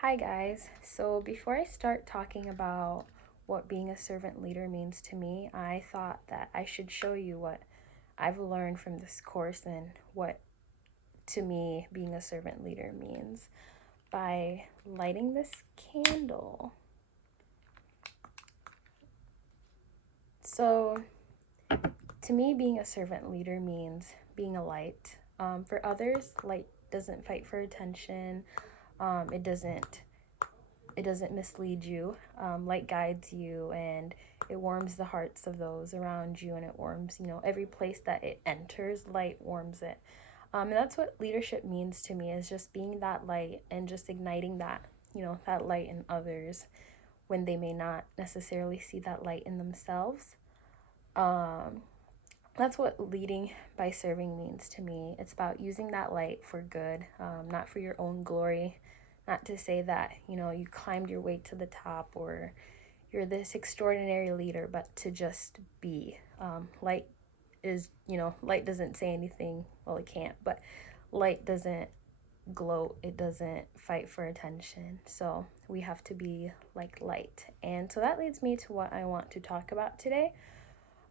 Hi guys. So before I start talking about what being a servant leader means to me, I thought that I should show you what I've learned from this course and what to me being a servant leader means by lighting this candle. So to me, being a servant leader means being a light. For others, light doesn't fight for attention. Um, it doesn't it doesn't mislead you. Light guides you, and it warms the hearts of those around you, and it warms, every place that it enters, light warms it. And that's what leadership means to me, is just being that light and just igniting that light in others when they may not necessarily see that light in themselves. Um, that's what leading by serving means to me. It's about using that light for good, not for your own glory. Not to say that, you climbed your way to the top or you're this extraordinary leader, but to just be. Light doesn't say anything. Well, it can't, but light doesn't gloat. It doesn't fight for attention. So we have to be like light. And so that leads me to what I want to talk about today.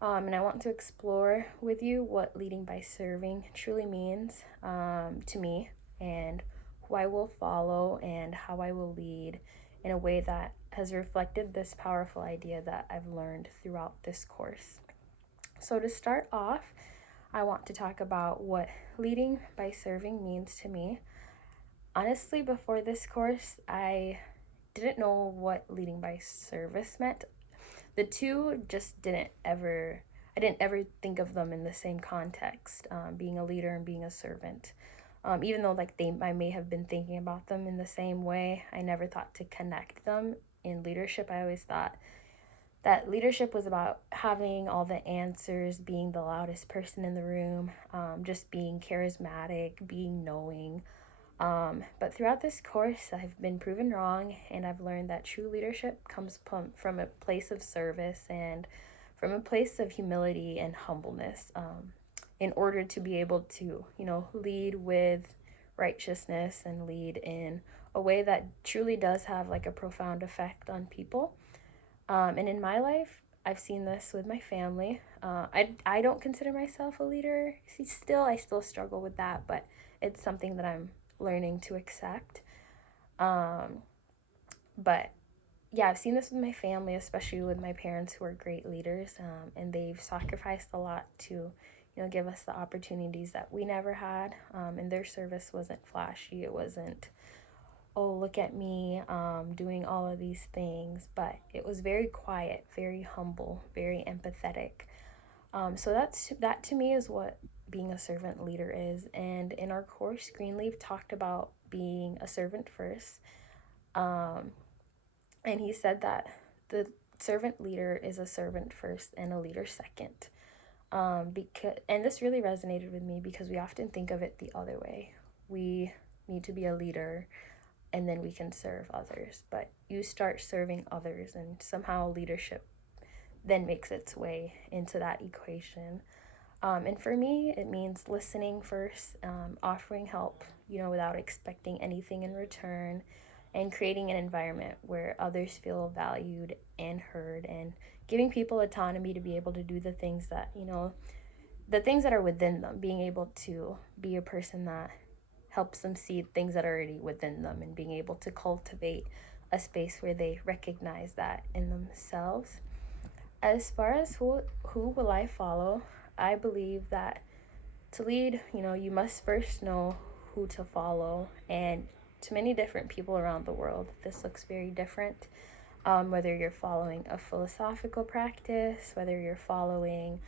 And I want to explore with you what leading by serving truly means to me, and who I will follow and how I will lead in a way that has reflected this powerful idea that I've learned throughout this course. So, to start off, I want to talk about what leading by serving means to me. Honestly, before this course, I didn't know what leading by service meant. The two just I didn't ever think of them in the same context, being a leader and being a servant. Even though I may have been thinking about them in the same way, I never thought to connect them in leadership. I always thought that leadership was about having all the answers, being the loudest person in the room, just being charismatic, being knowing. But throughout this course, I've been proven wrong, and I've learned that true leadership comes from a place of service and from a place of humility and humbleness, in order to be able to, lead with righteousness and lead in a way that truly does have like a profound effect on people. And in my life, I've seen this with my family. I don't consider myself a leader. I still struggle with that, but it's something that I'm learning to accept. Um, but yeah, I've seen this with my family, especially with my parents who are great leaders, and they've sacrificed a lot to, give us the opportunities that we never had. And their service wasn't flashy. It wasn't, oh, look at me doing all of these things, but it was very quiet, very humble, very empathetic. So that to me is what being a servant leader is. And in our course, Greenleaf talked about being a servant first. Um, and he said that the servant leader is a servant first and a leader second. And this really resonated with me because we often think of it the other way. We need to be a leader and then we can serve others. But you start serving others, and somehow leadership then makes its way into that equation. And for me, it means listening first, offering help, without expecting anything in return, and creating an environment where others feel valued and heard, and giving people autonomy to be able to do the things that are within them, being able to be a person that helps them see things that are already within them, and being able to cultivate a space where they recognize that in themselves. As far as who will I follow, I believe that to lead, you must first know who to follow. And to many different people around the world, this looks very different. Whether you're following a philosophical practice, whether you're following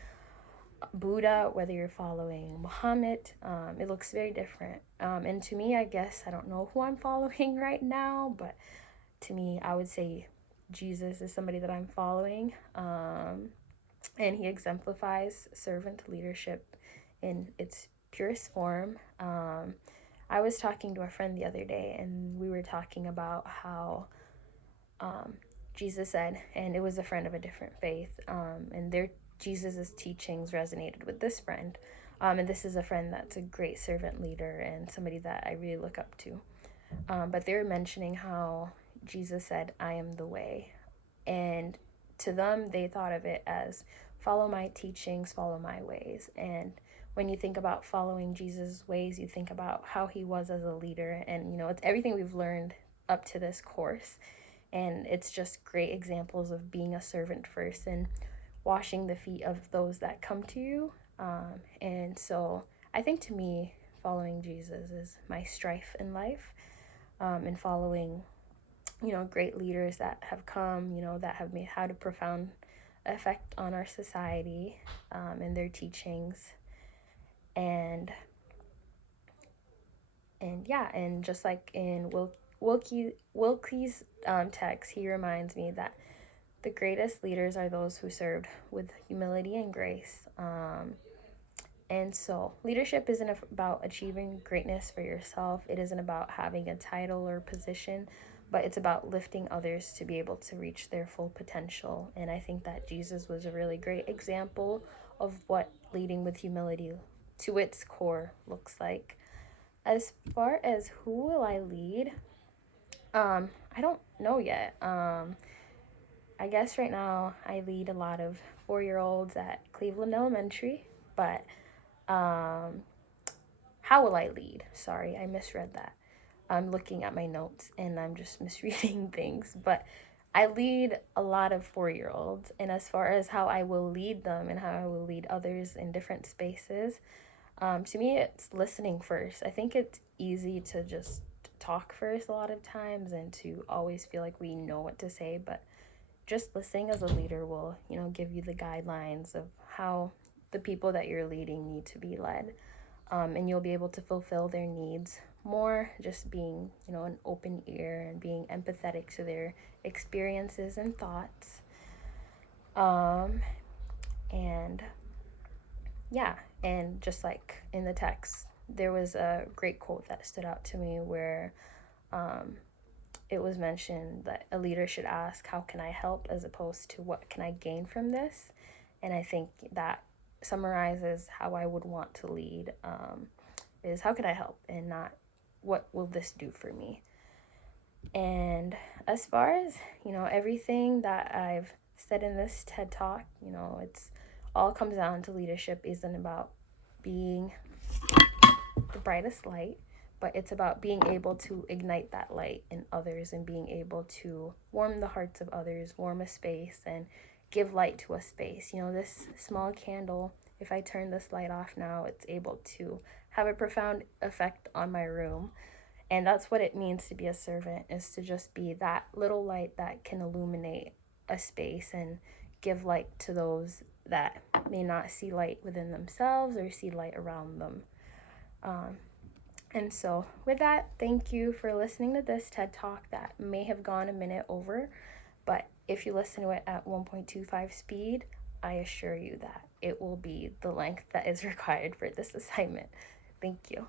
Buddha, whether you're following Muhammad, it looks very different. And to me, I guess I don't know who I'm following right now, but to me, I would say Jesus is somebody that I'm following. And he exemplifies servant leadership in its purest form. I was talking to a friend the other day, and we were talking about how um, Jesus said, and it was a friend of a different faith, and their Jesus's teachings resonated with this friend. And this is a friend that's a great servant leader and somebody that I really look up to. But they were mentioning how Jesus said, I am the way. And to them, they thought of it as follow my teachings, follow my ways. And when you think about following Jesus' ways, you think about how he was as a leader. And, it's everything we've learned up to this course. And it's just great examples of being a servant first and washing the feet of those that come to you. And so I think to me, following Jesus is my strife in life, and following, great leaders that have come, that have had a profound effect on our society, and their teachings. And yeah, and just like in Wilkie's text, he reminds me that the greatest leaders are those who served with humility and grace. And so leadership isn't about achieving greatness for yourself. It isn't about having a title or position, but it's about lifting others to be able to reach their full potential. And I think that Jesus was a really great example of what leading with humility to its core looks like. As far as who will I lead, I don't know yet. I guess right now I lead a lot of 4-year-olds at Cleveland Elementary, but how will I lead? Sorry, I misread that. I'm looking at my notes and I'm just misreading things, but I lead a lot of 4-year-olds, and as far as how I will lead them and how I will lead others in different spaces, to me, it's listening first. I think it's easy to just talk first a lot of times and to always feel like we know what to say, but just listening as a leader will, give you the guidelines of how the people that you're leading need to be led. And you'll be able to fulfill their needs more, just being, an open ear and being empathetic to their experiences and thoughts. And yeah, and just like in the text, there was a great quote that stood out to me where it was mentioned that a leader should ask, how can I help, as opposed to what can I gain from this? And I think that summarizes how I would want to lead, is how can I help, and not what will this do for me? And as far as, everything that I've said in this TED Talk, it's all comes down to leadership isn't about being the brightest light, but it's about being able to ignite that light in others and being able to warm the hearts of others, warm a space, and give light to a space. This small candle, if I turn this light off now, it's able to have a profound effect on my room. And that's what it means to be a servant, is to just be that little light that can illuminate a space and give light to those that may not see light within themselves or see light around them. And so with that, thank you for listening to this TED Talk that may have gone a minute over, but if you listen to it at 1.25 speed, I assure you that it will be the length that is required for this assignment. Thank you.